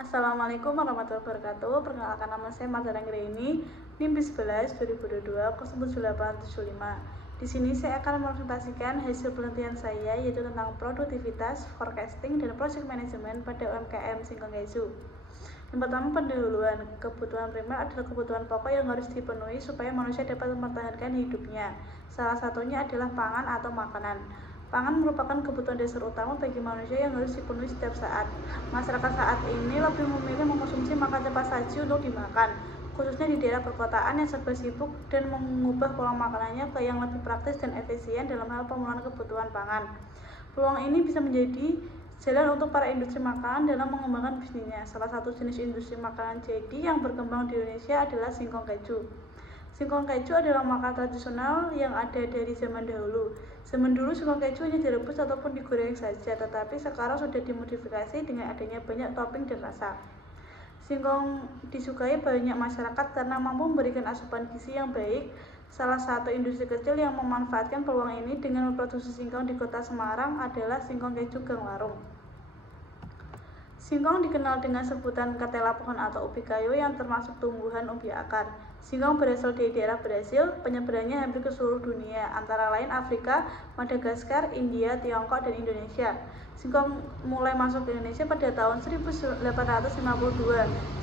Assalamualaikum warahmatullahi wabarakatuh. Perkenalkan, nama saya Marta Anggraini, NIM 11 2022 07875. Di sini saya akan mempresentasikan hasil penelitian saya, yaitu tentang produktivitas, forecasting, dan project management pada UMKM Singkong Keju. Yang pertama, pendahuluan. Kebutuhan primer adalah kebutuhan pokok yang harus dipenuhi supaya manusia dapat mempertahankan hidupnya. Salah satunya adalah pangan atau makanan. Pangan merupakan kebutuhan dasar utama bagi manusia yang harus dipenuhi setiap saat. Masyarakat saat ini lebih memilih mengkonsumsi makan cepat saji untuk dimakan, khususnya di daerah perkotaan yang serba sibuk, dan mengubah pola makanannya ke yang lebih praktis dan efisien dalam hal pemenuhan kebutuhan pangan. Peluang ini bisa menjadi jalan untuk para industri makanan dalam mengembangkan bisnisnya. Salah satu jenis industri makanan jadi yang berkembang di Indonesia adalah singkong keju. Singkong keju adalah makanan tradisional yang ada dari zaman dahulu. Zaman dulu singkong keju hanya direbus ataupun digoreng saja, tetapi sekarang sudah dimodifikasi dengan adanya banyak topping dan rasa. Singkong disukai banyak masyarakat karena mampu memberikan asupan gizi yang baik. Salah satu industri kecil yang memanfaatkan peluang ini dengan memproduksi singkong di Kota Semarang adalah Singkong Keju Gang Warung. Singkong dikenal dengan sebutan ketela pohon atau ubi kayu yang termasuk tumbuhan ubi akar. Singkong berasal dari daerah Brasil, penyebarannya hampir ke seluruh dunia, antara lain Afrika, Madagaskar, India, Tiongkok, dan Indonesia. Singkong mulai masuk ke Indonesia pada tahun 1852.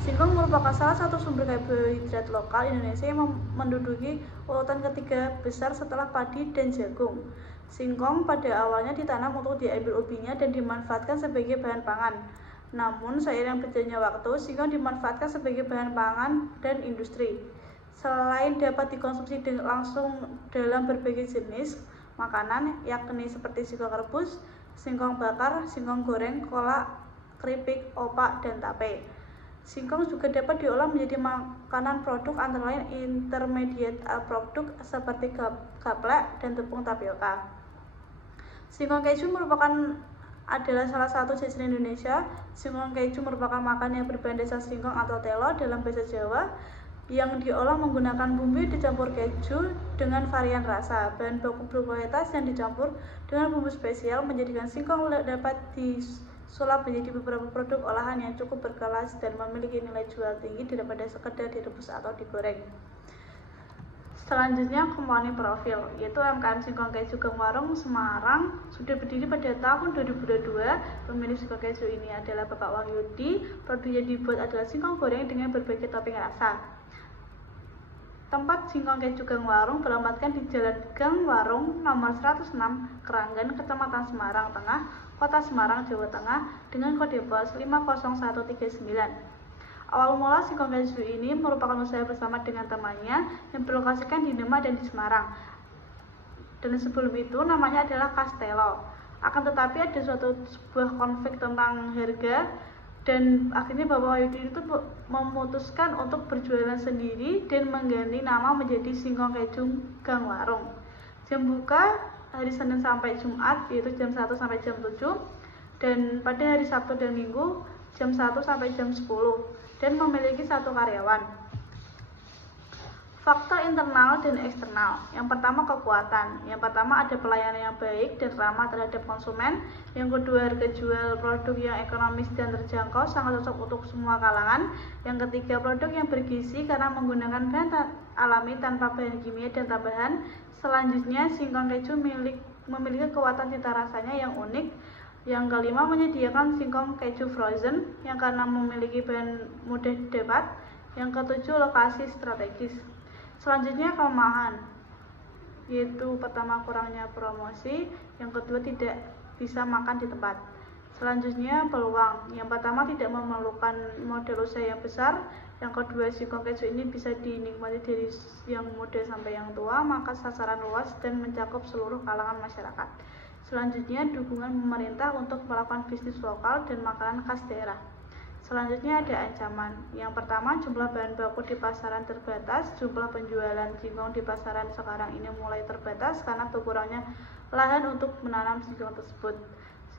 Singkong merupakan salah satu sumber karbohidrat lokal Indonesia yang menduduki urutan ketiga besar setelah padi dan jagung. Singkong pada awalnya ditanam untuk diambil ubinya dan dimanfaatkan sebagai bahan pangan. Namun, seiring berjalannya waktu, singkong dimanfaatkan sebagai bahan pangan dan industri. Selain dapat dikonsumsi langsung dalam berbagai jenis makanan, yakni seperti singkong rebus, singkong bakar, singkong goreng, kolak, keripik, opak, dan tape. Singkong juga dapat diolah menjadi makanan produk antara lain intermediate produk seperti gaplek dan tepung tapioka. Singkong keju adalah salah satu jajanan Indonesia. Singkong keju merupakan makanan yang berbahan dasar singkong atau telo dalam bahasa Jawa, yang diolah menggunakan bumbu dicampur keju dengan varian rasa. Bahan baku berkualitas yang dicampur dengan bumbu spesial menjadikan singkong dapat disulap menjadi beberapa produk olahan yang cukup berkelas dan memiliki nilai jual tinggi daripada sekedar direbus atau digoreng. Selanjutnya, komponen profil, yaitu UMKM Singkong Keju Gang Warung Semarang sudah berdiri pada tahun 2022. Pemilik singkong keju ini adalah Bapak Wahyudi. Produk yang dibuat adalah singkong goreng dengan berbagai topping rasa. Tempat Singkong Keju Gang Warung beralamatkan di Jalan Gang Warung nomor 106, Keranggan, Kecamatan Semarang Tengah, Kota Semarang, Jawa Tengah, dengan kode pos 50139. Awal mula singkong keju ini merupakan usaha bersama dengan temannya yang berlokasikan di Demak dan di Semarang. Dan sebelum itu namanya adalah Castello. Akan tetapi ada sebuah konflik tentang harga, dan akhirnya Bapak Wahyudi itu memutuskan untuk berjualan sendiri dan mengganti nama menjadi Singkong Keju Gang Warung. Jam buka hari Senin sampai Jumat yaitu jam 1 sampai jam 7, dan pada hari Sabtu dan Minggu jam 1 sampai jam 10, dan memiliki 1 karyawan. Faktor internal dan eksternal. Yang pertama, kekuatan. Yang pertama, ada pelayanan yang baik dan ramah terhadap konsumen. Yang kedua, harga jual produk yang ekonomis dan terjangkau, sangat cocok untuk semua kalangan. Yang ketiga, produk yang bergizi karena menggunakan bahan alami tanpa bahan kimia dan tambahan. Selanjutnya, singkong keju memiliki kekuatan cita rasanya yang unik. Yang kelima, menyediakan singkong keju frozen yang karena memiliki bahan mudah didapat. Yang ketujuh, lokasi strategis. Selanjutnya, kelemahan, yaitu pertama, kurangnya promosi. Yang kedua, tidak bisa makan di tempat. Selanjutnya, peluang. Yang pertama, tidak memerlukan modal usaha yang besar. Yang kedua, singkong keju ini bisa dinikmati dari yang muda sampai yang tua, maka sasaran luas dan mencakup seluruh kalangan masyarakat. Selanjutnya, dukungan pemerintah untuk melakukan bisnis lokal dan makanan khas daerah. Selanjutnya, ada ancaman. Yang pertama, jumlah bahan baku di pasaran terbatas. Jumlah penjualan singkong di pasaran sekarang ini mulai terbatas karena berkurangnya lahan untuk menanam singkong tersebut.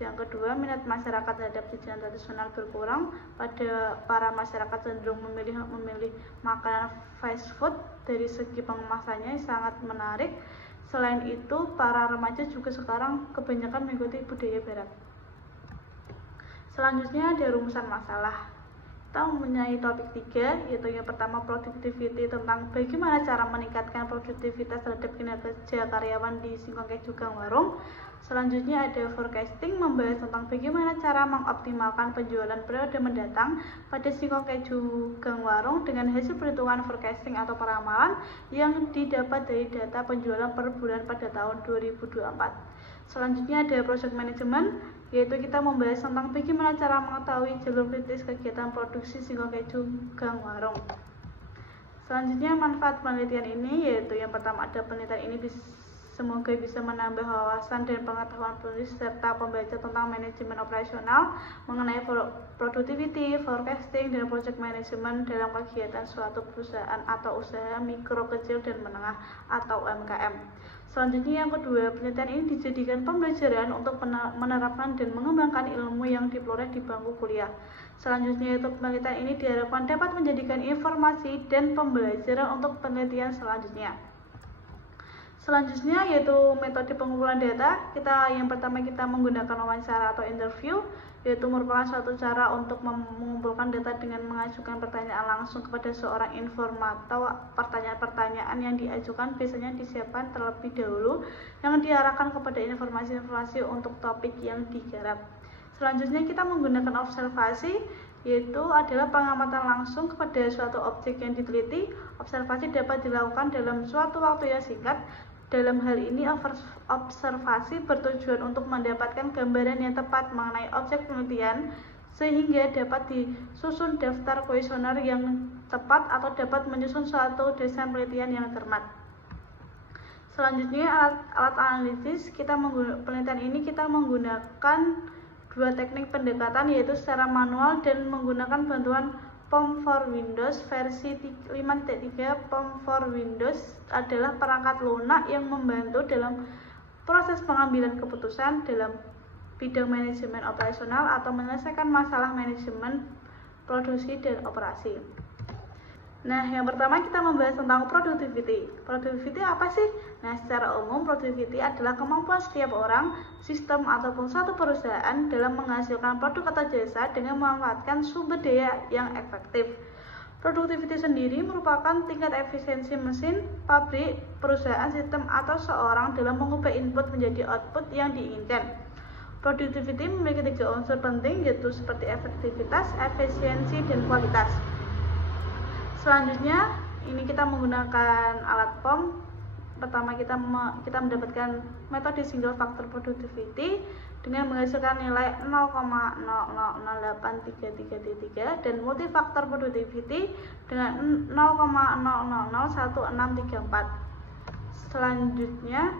Yang kedua, minat masyarakat terhadap jajanan tradisional berkurang. Para masyarakat cenderung memilih makanan fast food. Dari segi pengemasannya sangat menarik. Selain itu, para remaja juga sekarang kebanyakan mengikuti budaya barat. Selanjutnya, ada rumusan masalah. Kita mempunyai topik 3, yaitu yang pertama productivity, tentang bagaimana cara meningkatkan produktivitas terhadap kinerja karyawan di Singkong Keju Gang Warung. Selanjutnya ada forecasting, membahas tentang bagaimana cara mengoptimalkan penjualan periode mendatang pada Singkong Keju Gang Warung dengan hasil perhitungan forecasting atau peramalan yang didapat dari data penjualan per bulan pada tahun 2024. Selanjutnya ada project management, yaitu kita membahas tentang bagaimana cara mengetahui jalur kritis kegiatan produksi Singkong Keju Gang Warung. Selanjutnya manfaat penelitian ini, yaitu yang pertama ada penelitian ini semoga bisa menambah wawasan dan pengetahuan penulis serta pembaca tentang manajemen operasional mengenai productivity, forecasting, dan project management dalam kegiatan suatu perusahaan atau usaha mikro, kecil, dan menengah atau UMKM. Selanjutnya yang kedua, penelitian ini dijadikan pembelajaran untuk menerapkan dan mengembangkan ilmu yang diperoleh di bangku kuliah. Selanjutnya yaitu penelitian ini diharapkan dapat menjadikan informasi dan pembelajaran untuk penelitian selanjutnya. Selanjutnya yaitu metode pengumpulan data. Yang pertama kita menggunakan wawancara atau interview, yaitu merupakan suatu cara untuk mengumpulkan data dengan mengajukan pertanyaan langsung kepada seorang informator. Pertanyaan-pertanyaan yang diajukan biasanya disiapkan terlebih dahulu yang diarahkan kepada informasi-informasi untuk topik yang digarap. Selanjutnya kita menggunakan observasi, yaitu adalah pengamatan langsung kepada suatu objek yang diteliti. Observasi dapat dilakukan dalam suatu waktu yang singkat. Dalam hal ini, observasi bertujuan untuk mendapatkan gambaran yang tepat mengenai objek penelitian sehingga dapat disusun daftar kuesioner yang tepat atau dapat menyusun suatu desain penelitian yang cermat. Selanjutnya alat analisis. Penelitian ini kita menggunakan dua teknik pendekatan, yaitu secara manual dan menggunakan bantuan POM for Windows versi 5.3. POM for Windows adalah perangkat lunak yang membantu dalam proses pengambilan keputusan dalam bidang manajemen operasional atau menyelesaikan masalah manajemen produksi dan operasi. Nah, yang pertama kita membahas tentang productivity. Productivity apa sih? Nah, secara umum productivity adalah kemampuan setiap orang, sistem, ataupun suatu perusahaan dalam menghasilkan produk atau jasa dengan memanfaatkan sumber daya yang efektif. Productivity sendiri merupakan tingkat efisiensi mesin, pabrik, perusahaan, sistem, atau seorang dalam mengubah input menjadi output yang diinginkan. Productivity memiliki 3 unsur penting, yaitu seperti efektivitas, efisiensi, dan kualitas. Selanjutnya, ini kita menggunakan alat POM. Pertama kita mendapatkan metode single factor productivity dengan menghasilkan nilai 0,000833 dan multifaktor productivity dengan 0,001634. Selanjutnya,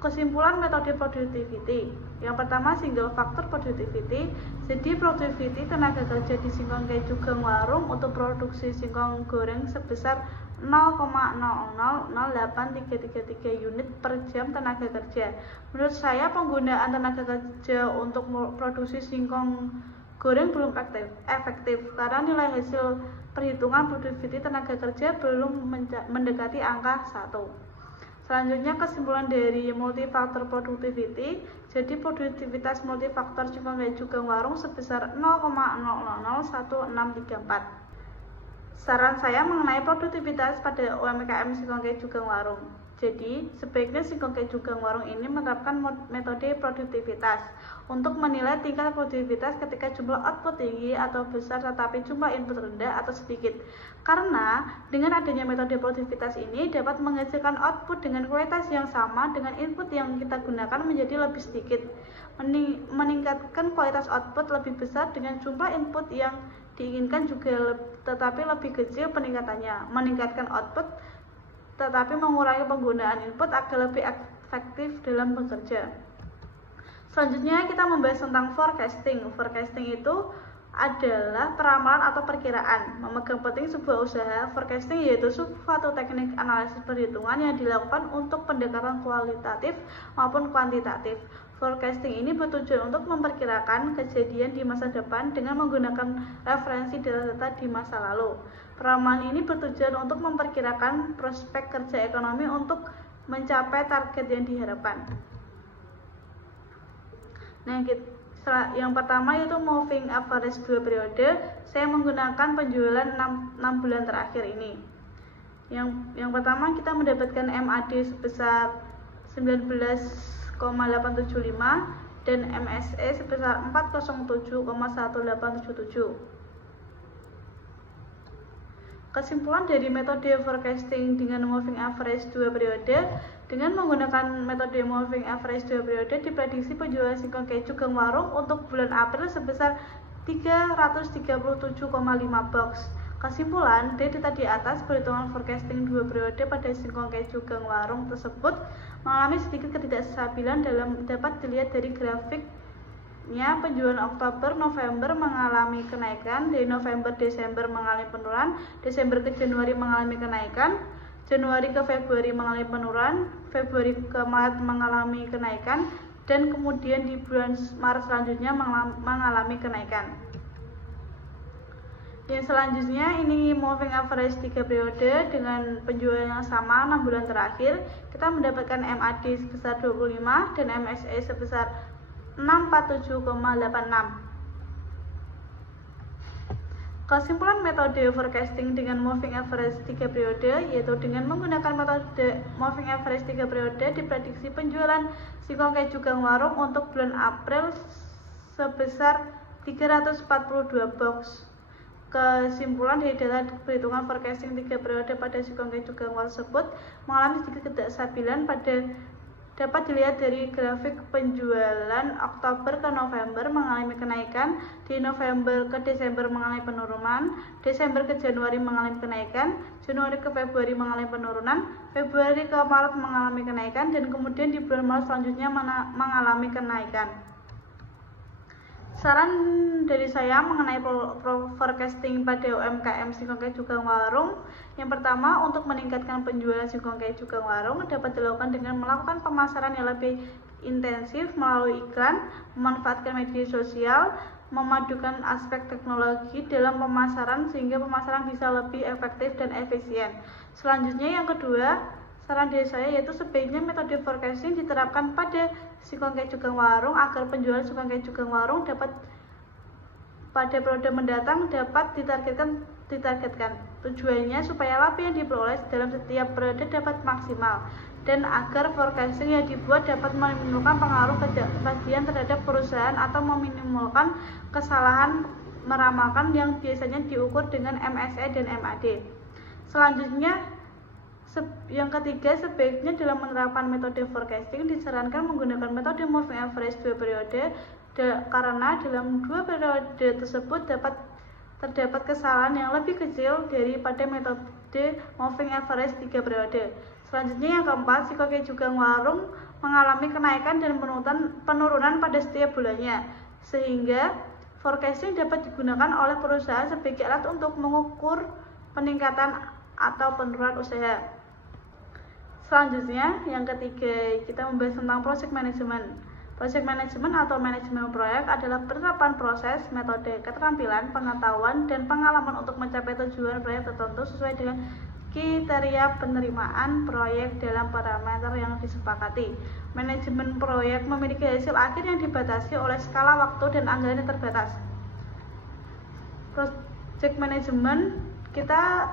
kesimpulan metode productivity. Yang pertama, single factor productivity. Jadi productivity tenaga kerja di Singkong Keju Gang Warung untuk produksi singkong goreng sebesar 0,000833 unit per jam tenaga kerja. Menurut saya penggunaan tenaga kerja untuk produksi singkong goreng belum efektif karena nilai hasil perhitungan productivity tenaga kerja belum mendekati angka 1. Selanjutnya, kesimpulan dari multifaktor productivity. Jadi produktivitas multifaktor Singkong Keju Gang Warung sebesar 0,001634. Saran saya mengenai produktivitas pada UMKM Singkong Keju Gang Warung. Jadi, sebaiknya Singkong Keju Gang Warung ini menerapkan metode produktivitas untuk menilai tingkat produktivitas ketika jumlah output tinggi atau besar tetapi jumlah input rendah atau sedikit. Karena dengan adanya metode produktivitas ini dapat menghasilkan output dengan kualitas yang sama dengan input yang kita gunakan menjadi lebih sedikit. Meningkatkan kualitas output lebih besar dengan jumlah input yang diinginkan juga tetapi lebih kecil peningkatannya. Meningkatkan output tetapi mengurangi penggunaan input agar lebih efektif dalam bekerja. Selanjutnya kita membahas tentang forecasting. Forecasting itu adalah peramalan atau perkiraan. Memegang penting sebuah usaha. Forecasting yaitu suatu teknik analisis perhitungan yang dilakukan untuk pendekatan kualitatif maupun kuantitatif. Forecasting ini bertujuan untuk memperkirakan kejadian di masa depan dengan menggunakan referensi data di masa lalu. Peramalan ini bertujuan untuk memperkirakan prospek kerja ekonomi untuk mencapai target yang diharapkan. Nah, Yang pertama yaitu moving average 2 periode. Saya menggunakan penjualan 6 bulan terakhir ini. Yang pertama kita mendapatkan MAD sebesar 19,875 dan MSE sebesar 407,1877. Kesimpulan dari metode forecasting dengan moving average 2 periode. Dengan menggunakan metode moving average 2 periode, diprediksi penjualan singkong keju Gang Warung untuk bulan April sebesar 337,5 box. Kesimpulan, dari data di atas, perhitungan forecasting 2 periode pada singkong keju Gang Warung tersebut mengalami sedikit ketidakstabilan dapat dilihat dari grafiknya. Penjualan Oktober November mengalami kenaikan, dari November Desember mengalami penurunan, Desember ke Januari mengalami kenaikan, Januari ke Februari mengalami penurunan, Februari ke Maret mengalami kenaikan, dan kemudian di bulan Maret selanjutnya mengalami kenaikan. Yang selanjutnya ini moving average 3 periode dengan penjualan yang sama 6 bulan terakhir. Kita mendapatkan MAD sebesar 25 dan MSE sebesar 647,86. Kesimpulan metode forecasting dengan moving average 3 periode yaitu dengan menggunakan metode moving average 3 periode, diprediksi penjualan singkong keju Gang Warung untuk bulan April sebesar 342 box. Kesimpulan dari data perhitungan forecasting 3 periode pada singkong keju Gang Warung tersebut mengalami sedikit ketidakstabilan dapat dilihat dari grafik penjualan. Oktober ke November mengalami kenaikan, di November ke Desember mengalami penurunan, Desember ke Januari mengalami kenaikan, Januari ke Februari mengalami penurunan, Februari ke Maret mengalami kenaikan, dan kemudian di bulan Maret selanjutnya mengalami kenaikan. Saran dari saya mengenai forecasting pada UMKM singkong keju Gang Warung. Yang pertama, untuk meningkatkan penjualan singkong keju Gang Warung dapat dilakukan dengan melakukan pemasaran yang lebih intensif melalui iklan, memanfaatkan media sosial, memadukan aspek teknologi dalam pemasaran sehingga pemasaran bisa lebih efektif dan efisien. Selanjutnya yang kedua, saran dari saya yaitu sebaiknya metode forecasting diterapkan pada singkong keju Gang Warung agar penjualan singkong keju Gang Warung dapat pada periode mendatang dapat ditargetkan. Tujuannya supaya laba yang diperoleh dalam setiap periode dapat maksimal dan agar forecasting yang dibuat dapat menimbulkan pengaruh kepastian terhadap perusahaan atau meminimalkan kesalahan meramalkan yang biasanya diukur dengan MSE dan MAD. Selanjutnya yang ketiga, sebaiknya dalam menerapkan metode forecasting disarankan menggunakan metode moving average 2 periode karena dalam 2 periode tersebut terdapat kesalahan yang lebih kecil daripada metode moving average 3 periode. Selanjutnya yang keempat, singkong keju Gang Warung mengalami kenaikan dan penurunan pada setiap bulannya, sehingga forecasting dapat digunakan oleh perusahaan sebagai alat untuk mengukur peningkatan atau penurunan usaha. Selanjutnya, yang ketiga, kita membahas tentang project management. Project management atau manajemen proyek adalah penerapan proses, metode, keterampilan, pengetahuan, dan pengalaman untuk mencapai tujuan proyek tertentu sesuai dengan kriteria penerimaan proyek dalam parameter yang disepakati. Manajemen proyek memiliki hasil akhir yang dibatasi oleh skala waktu dan anggaran yang terbatas. Project management, kita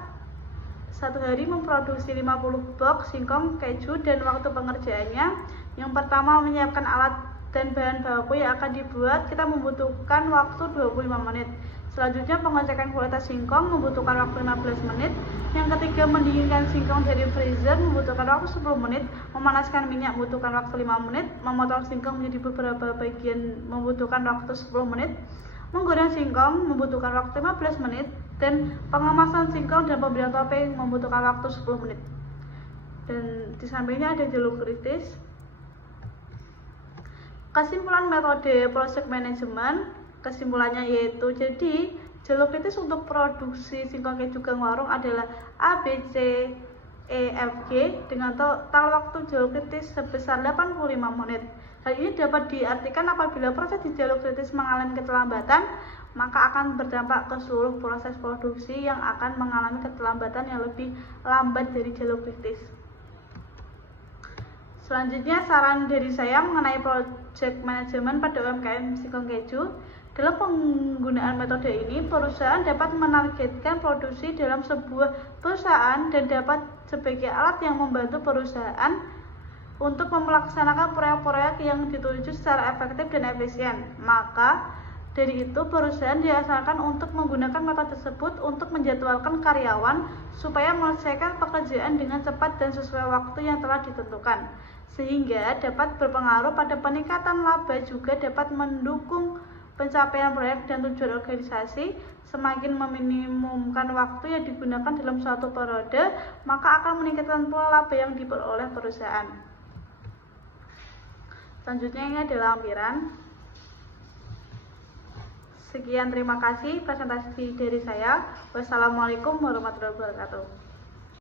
satu hari memproduksi 50 box singkong keju dan waktu pengerjaannya. Yang pertama, menyiapkan alat dan bahan baku yang akan dibuat, kita membutuhkan waktu 25 menit. Selanjutnya, pengecekan kualitas singkong membutuhkan waktu 15 menit. Yang ketiga, mendinginkan singkong dari freezer membutuhkan waktu 10 menit. Memanaskan minyak membutuhkan waktu 5 menit. Memotong singkong menjadi beberapa bagian membutuhkan waktu 10 menit. Menggoreng singkong membutuhkan waktu 15 menit, dan pengemasan singkong dan pembelian topping membutuhkan waktu 10 menit. Dan di sampingnya ada jalur kritis. Kesimpulan metode project management, kesimpulannya yaitu jadi jalur kritis untuk produksi singkong keju Gang Warung adalah A, B, C, E, F, G dengan total waktu jalur kritis sebesar 85 menit. Hal ini dapat diartikan apabila proses di jalur kritis mengalami keterlambatan, maka akan berdampak ke seluruh proses produksi yang akan mengalami keterlambatan yang lebih lambat dari jalur kritis. Selanjutnya, saran dari saya mengenai project management pada UMKM singkong keju. Dalam penggunaan metode ini, perusahaan dapat menargetkan produksi dalam sebuah perusahaan dan dapat sebagai alat yang membantu perusahaan untuk melaksanakan proyek-proyek yang dituju secara efektif dan efisien. Maka dari itu, perusahaan diasalkan untuk menggunakan metode tersebut untuk menjadwalkan karyawan supaya menyelesaikan pekerjaan dengan cepat dan sesuai waktu yang telah ditentukan, sehingga dapat berpengaruh pada peningkatan laba, juga dapat mendukung pencapaian proyek dan tujuan organisasi. Semakin meminimumkan waktu yang digunakan dalam suatu periode, maka akan meningkatkan pula laba yang diperoleh perusahaan. Selanjutnya ini adalah lampiran. Sekian, terima kasih presentasi dari saya. Wassalamualaikum warahmatullahi wabarakatuh.